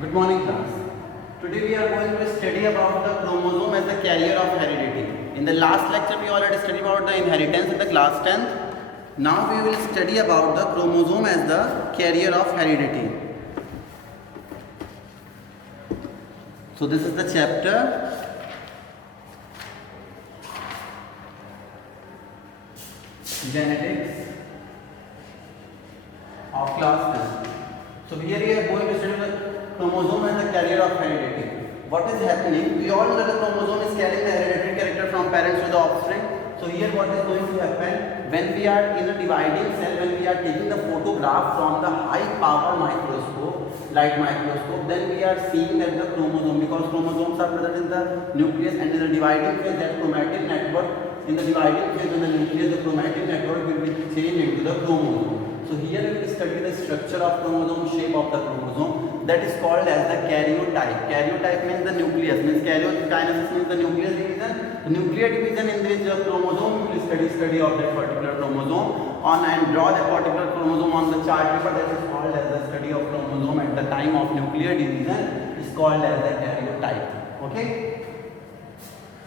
Good morning, class. Today we are going to study about the chromosome as the carrier of heredity. In the last lecture we already studied about the inheritance in the class 10th. Now we will study about the chromosome as the carrier of heredity. So this is the chapter genetics of class 10. So here we are going to study the chromosome as the carrier of heredity. What is happening? We all know that the chromosome is carrying the hereditary character from parents to the offspring. So here what is going to happen? When we are in a dividing cell, when we are taking the photograph from the high power microscope, light microscope, then we are seeing that the chromosome, because chromosomes are present in the nucleus and in the dividing phase, that chromatin network, in the dividing phase in the nucleus, the chromatin network will be changed into the chromosome. So here we will study the structure of chromosome, shape of the chromosome, that is called as the karyotype. Karyotype means the nucleus, means karyokinesis means the nucleus division. The nuclear division in which the chromosome, we will study of that particular chromosome on and draw that particular chromosome on the chart paper, that is called as the study of chromosome at the time of nuclear division is called as the karyotype. Okay.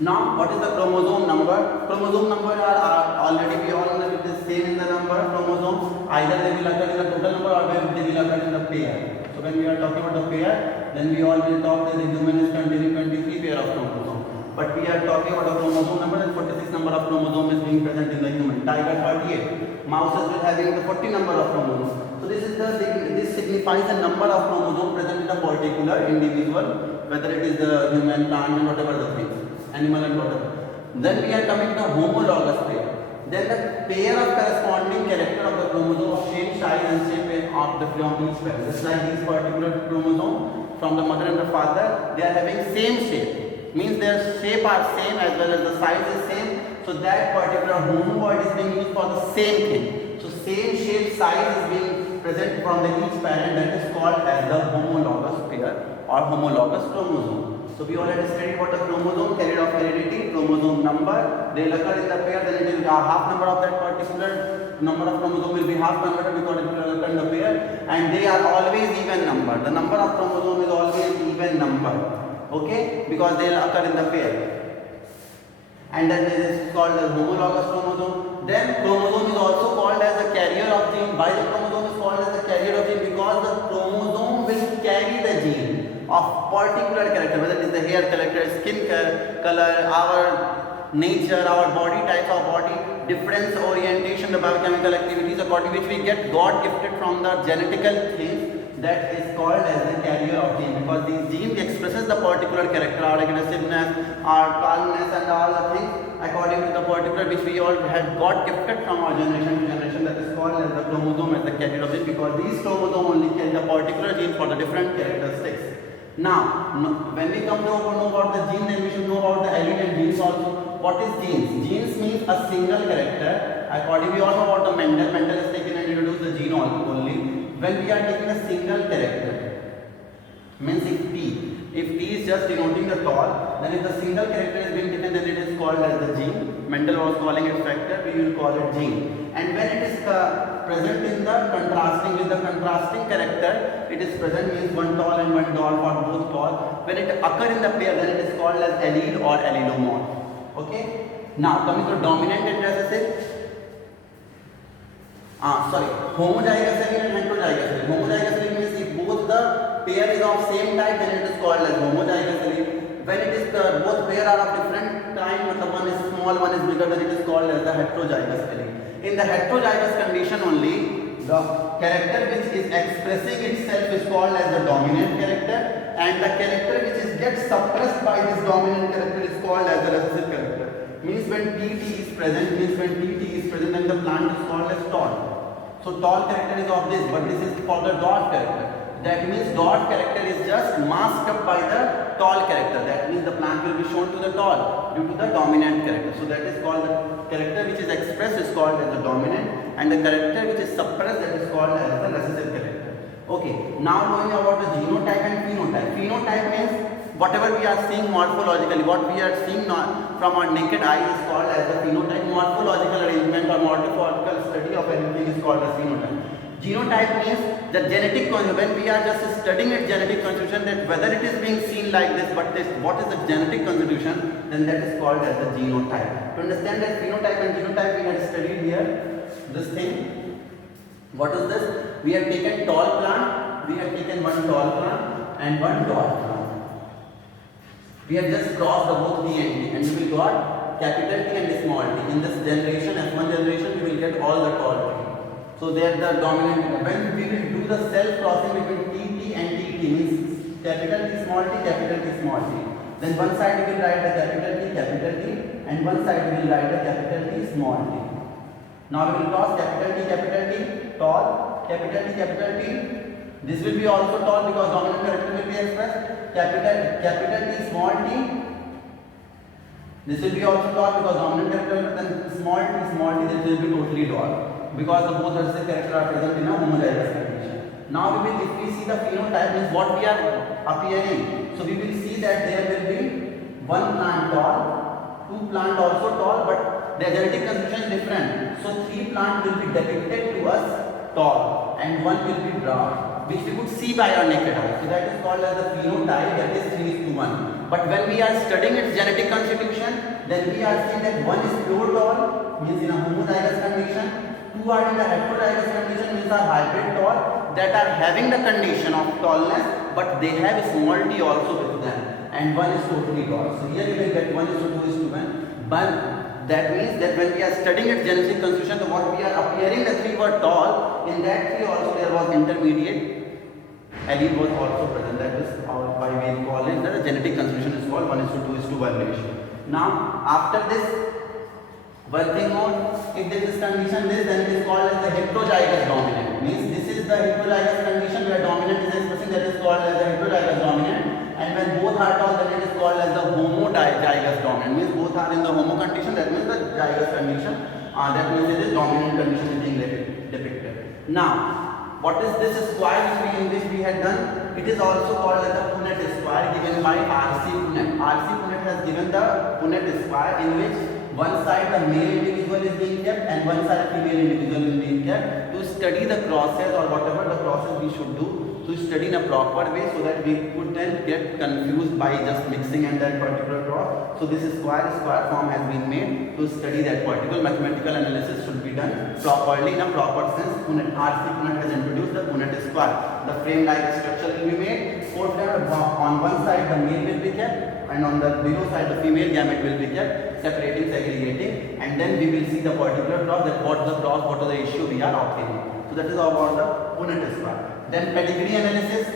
Now, what is the chromosome number? Chromosome number are already we all know it is same in the number of chromosomes. Either they will occur in the total number or they will occur in the pair. So when we are talking about the pair, then we all will talk that the human is containing 23 pair of chromosomes. But we are talking about the chromosome number, and 46 number of chromosome is being present in the human. Tiger 38. Mouse is having the 40 number of chromosomes. So this signifies the number of chromosomes present in a particular individual, whether it is the human, plant, and whatever the things. Animal and whatever. Then we are coming to homologous pair. Then the pair of corresponding character of the chromosome of same size and shape of the from each pair. Just like these particular chromosome from the mother and the father, they are having same shape. Means their shape are same as well as the size is same. So that particular homovoid is being used for the same thing. So same shape, size is being present from the each parent, that is called as the homologous pair or homologous chromosome. So we already studied what the chromosome, carrier of heredity, chromosome number, they will occur in the pair, then it is half number of that particular number of chromosome will be half converted because it will occur in the pair, and they are always even number. The number of chromosome is always even number, okay, because they will occur in the pair. And then this is called the homologous chromosome. Then chromosome is also called as the carrier of gene. Why the chromosome is called as the carrier of gene? Because the chromosome will carry the gene of particular character, whether it is the hair character, skin color, our nature, our body types, our body difference, orientation, the biochemical activities according which we get God gifted from the genetical things, that is called as the carrier of gene, because these genes expresses the particular character, our aggressiveness, our calmness, and all the things according to the particular which we all had got gifted from our generation to generation, that is called as the chromosome as the carrier of gene, because these chromosome only carry the particular gene for the different characteristics. Now, when we come to know about the gene, then we should know about the allele and genes also. What is genes? Genes means a single character. According we all know about the Mendel. Mendel has taken and introduced the gene only. When we are taking a single character, means if T is just denoting the tall, then if the single character is being taken, then it is called as the gene. Mendel was calling it factor, we will call it gene. And when it is present in the contrasting, with the contrasting character, it is present means one tall and one tall for both tall. When it occur in the pair, then it is called as allele or allelomorph. Okay. Now coming to dominant and recessive. Homozygous allele and heterozygous allele. Homozygous allele means if both the pair is of same type, then it is called as homozygous allele. When it is both pair are of different type, one is small, one is bigger, then it is called as the heterozygous allele. In the heterozygous condition only, the character which is expressing itself is called as the dominant character, and the character which is gets suppressed by this dominant character is called as the recessive character. Means when TT is present, then the plant is called as tall. So tall character is of this, but this is for the dwarf character. That means dwarf character is just masked up by the tall character. That means the plant will be shown to the tall due to the dominant character. So that is called the character which is expressed is called as the dominant, and the character which is suppressed, that is called as the recessive character. Okay. Now knowing about the genotype and phenotype. Phenotype means whatever we are seeing morphologically, what we are seeing from our naked eye is called as the phenotype. Morphological arrangement or morphological study of anything is called as phenotype. Genotype means the genetic when we are just studying its genetic constitution, that whether it is being seen like this, but this what is the genetic constitution, then that is called as the genotype. To understand that phenotype and genotype, we had studied here this thing. What is this? We have taken tall plant, we have taken one tall plant and one dwarf plant. We have just crossed the both T and T, and we will got capital T and small t. In this generation, F1 generation, we will get all the tall T. So they are the dominant. When we will do the self crossing between TT and TT, means capital T small t, capital T small t. Then one side we will write the capital T, and one side we will write the capital T small t. Now we will cross capital T, tall, capital T. This will be also tall because dominant character will be expressed. Capital T small t. This will be also tall because dominant character, then small t, this will be totally tall. Because the both recessive characters are present in a homozygous condition. Now we will, if we see the phenotype, means what we are appearing. So we will see that there will be one plant tall, two plant also tall, but their genetic constitution is different. So three plant will be depicted to us tall, and one will be dwarf, which we could see by our naked eye. So that is called as the phenotype, that is 3:1. But when we are studying its genetic constitution, then we are seeing that one is pure tall, means in a homozygous condition. Two are in the heterozygous condition, means are hybrid tall, that are having the condition of tallness, but they have a small t also with them, and one is totally tall. So here you will get 1:2:1. But that means that when we are studying its genetic constitution, so what we are appearing, the three were tall. In that three also there was intermediate allele was also present. That is why we call it the genetic constitution is called 1:2:1 ratio. Now after this, one thing more, if there is condition this, then it is called as the heterozygous dominant. Means this is the heterozygous condition where dominant is expressing, that is called as the heterozygous dominant. And when both are tall, then it is called as the homozygous dominant. Means both are in the homo condition, that means the zygous condition. That means it is dominant condition is being depicted. Now, what is this square which we had done? It is also called as the Punnett square, given by R.C. Punnett. R.C. Punnett has given the Punnett square, in which one side the male individual is being kept and one side female individual is being kept to study the crosses or whatever the process we should do to study in a proper way, so that we could then get confused by just mixing and that particular cross. So this square form has been made to study that particular mathematical analysis should be done properly in a proper sense. R.C. Punnett has introduced the Punnett square. The frame-like structure will be made. On one side the male will be kept, and on the below side the female gamete will be kept, separating, segregating, and then we will see the particular cross, that what is the issue we are obtaining. So that is about the Punnett square. Then pedigree analysis.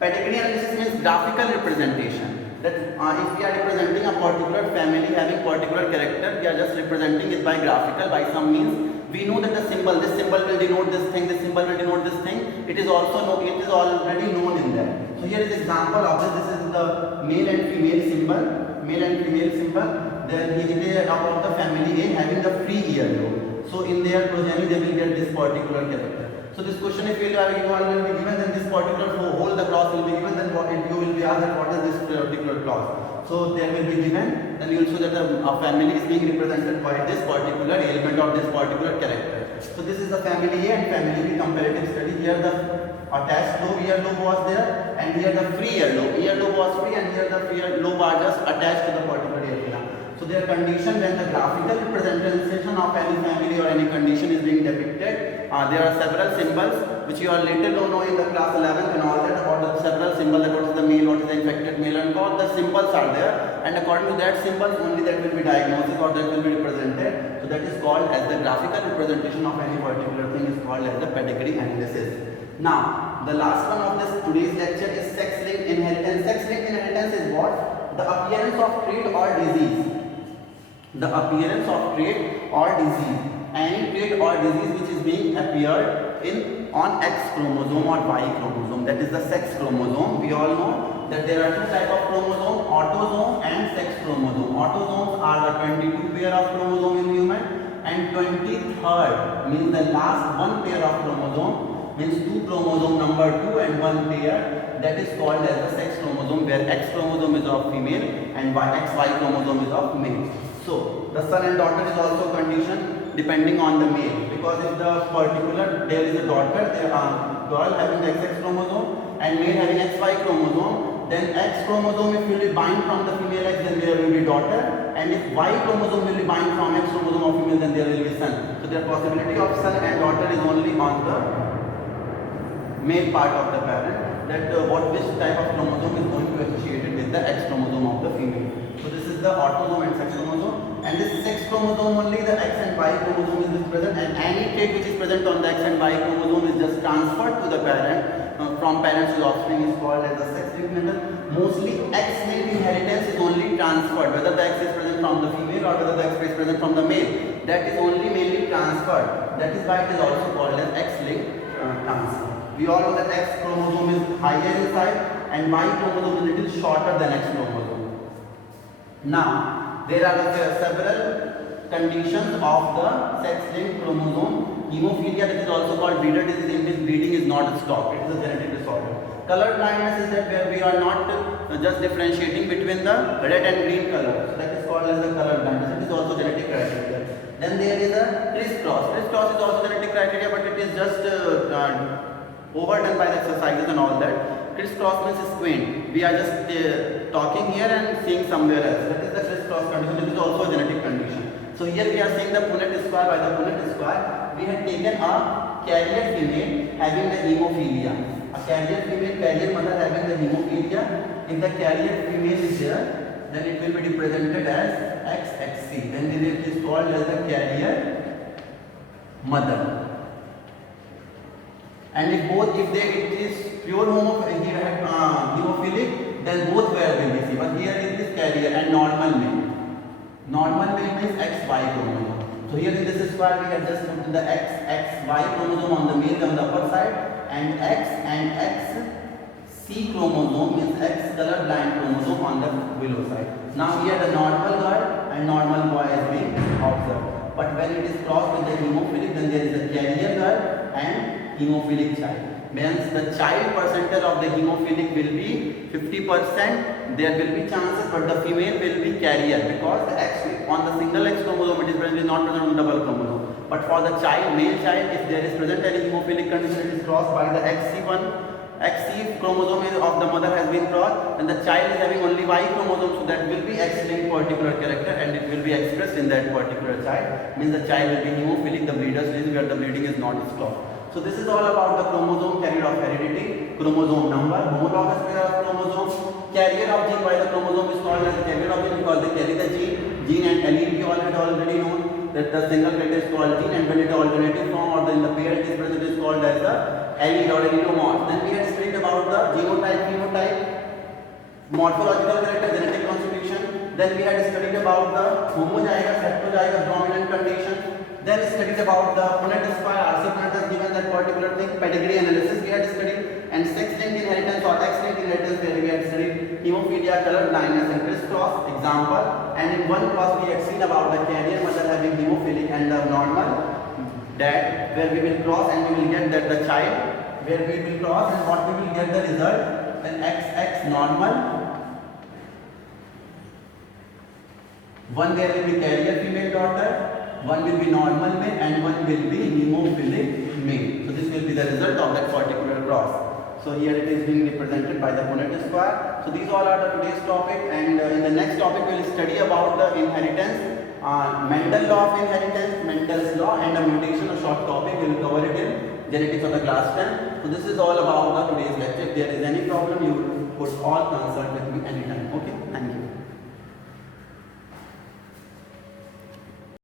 Pedigree analysis means graphical representation. That if we are representing a particular family having particular character, we are just representing it by graphical, by some means. We know that this symbol will denote this thing, this symbol will denote this thing. It is already known in there. So here is example of this. This is the male and female symbol. Then it is about the family A having the free earlobe. So in their progeny they will get this particular character. So this question, if you will be given, then this particular whole the clause will be given, then you will be asked that what is this particular clause. So there will be given, then you will show that a family is being represented by this particular element or this particular character. So this is the family A and family B comparative study. Here the attached earlobe was there, and here the free earlobe. Earlobe was free, and here the free earlobe are just attached to the particular area. So their condition, when the graphical representation of any family or any condition is being depicted, there are several symbols which you are later know in the class 11th and all that, about the several symbols, that what is the male, what is the infected male, and all the symbols are there, and according to that symbols only that will be diagnosis or that will be represented. So that is called as the graphical representation of any particular thing is called as the pedigree analysis. Now the last one of this today's lecture is sex-linked inheritance. Sex-linked inheritance is what? The appearance of trait or disease. The appearance of trait or disease. Any trait or disease which is being appeared on X chromosome or Y chromosome, that is the sex chromosome. We all know that there are two types of chromosome, autosome and sex chromosome. Autosomes are the 22 pair of chromosome in human, and 23rd means the last one pair of chromosome, means two chromosome number 2 and one pair, that is called as the sex chromosome, where X chromosome is of female and XY chromosome is of male. So the son and daughter is also a condition. depending on the male, because if the particular there is a daughter, girl having the XX chromosome and male having XY chromosome, then X chromosome if will be bind from the female X, then there will be daughter, and if Y chromosome will be bind from X chromosome of female, then there will be son. So the possibility of son and daughter is only on the male part of the parent, that which type of chromosome is going to be associated with the X chromosome of the female. So this is the autosome and sex chromosome, and this sex chromosome only the X and Y chromosome is present, and any trait which is present on the X and Y chromosome is just transferred to the parent from parents to offspring is called as the sex-linked method. Mostly X-linked inheritance is only transferred, whether the X is present from the female or whether the X is present from the male. That is only mainly transferred. That is why it is also called as X-linked transfer. We all know that X chromosome is higher in size and Y chromosome is little shorter than X chromosome. Now, there are several conditions of the sex-linked chromosome. Hemophilia, that is also called breeder disease, in which breeding is not stopped. It is a genetic disorder. Color blindness is that where we are not just differentiating between the red and green color. So that is called as the color blindness. It is also genetic criteria. Then there is a crisscross. Crisscross is also genetic criteria, but it is just overdone by the exercises and all that. Crisscross means squint. We are just talking here and seeing somewhere else. That is the crisscross condition. It is also a genetic condition. So here we are seeing the Punnett square. By the Punnett square, we had taken a carrier female having the hemophilia. A carrier female, carrier mother having the hemophilia. If the carrier female is there, then it will be represented as XXC. Then it is called as the carrier mother. And if it is pure hemophilic, then both pairs will be seen. But here it is carrier and normal male. Normal male means XY chromosome. So here in this square we have just put the XY chromosome on the male on the upper side, and X and XC chromosome means X color blind chromosome on the below side. Now here the normal girl and normal boy is being observed. But when it is crossed with the hemophilic, then there is a carrier girl and hemophilic child. Means the child percentile of the hemophilic will be 50%. There will be chances, but the female will be carrier, because the X on the single X chromosome it is present, not present on the double chromosome. But for the child, male child, if there is present any hemophilic condition, it is crossed by the XC chromosome of the mother has been crossed, and the child is having only Y chromosome, so that will be X-linked particular character, and it will be expressed in that particular child. Means the child will be hemophilic, the breeder's disease, where the bleeding is not stopped. So this is all about the chromosome carrier of heredity, chromosome number, homologous pair of chromosomes, carrier of gene. Why the chromosome is called as carrier of gene? Because they carry the gene and allele. We already know that the single character is called gene, and when it is alternative form or in the pair it is present, it is called as the allele or allelomorph. Then we had studied about the genotype, phenotype, morphological character, genetic constitution. Then we had studied about the homozygous, heterozygous dominant condition. Then studied about the Punnett square, RC Punnett has given that particular thing, pedigree analysis we had studied, and sex-linked inheritance or X-linked inheritance, where we had studied hemophilia, color blindness and crisscross example. And in one class we had seen about the carrier mother having hemophilic and the normal dad, where we will cross and we will get that the child, where we will cross and what we will get the result, then XX normal. One there will be carrier female daughter, one will be normal male, and one will be hemophilic male. So this will be the result of that particular cross. So here it is being represented by the Punnett square. So these all are the today's topic, and in the next topic we will study about the inheritance, Mendel law of inheritance, Mendel's law, and a mutation, a short topic. We will cover it in genetics of the class 10. So this is all about the today's lecture. If there is any problem, you could all consult with me anytime. Okay, thank you.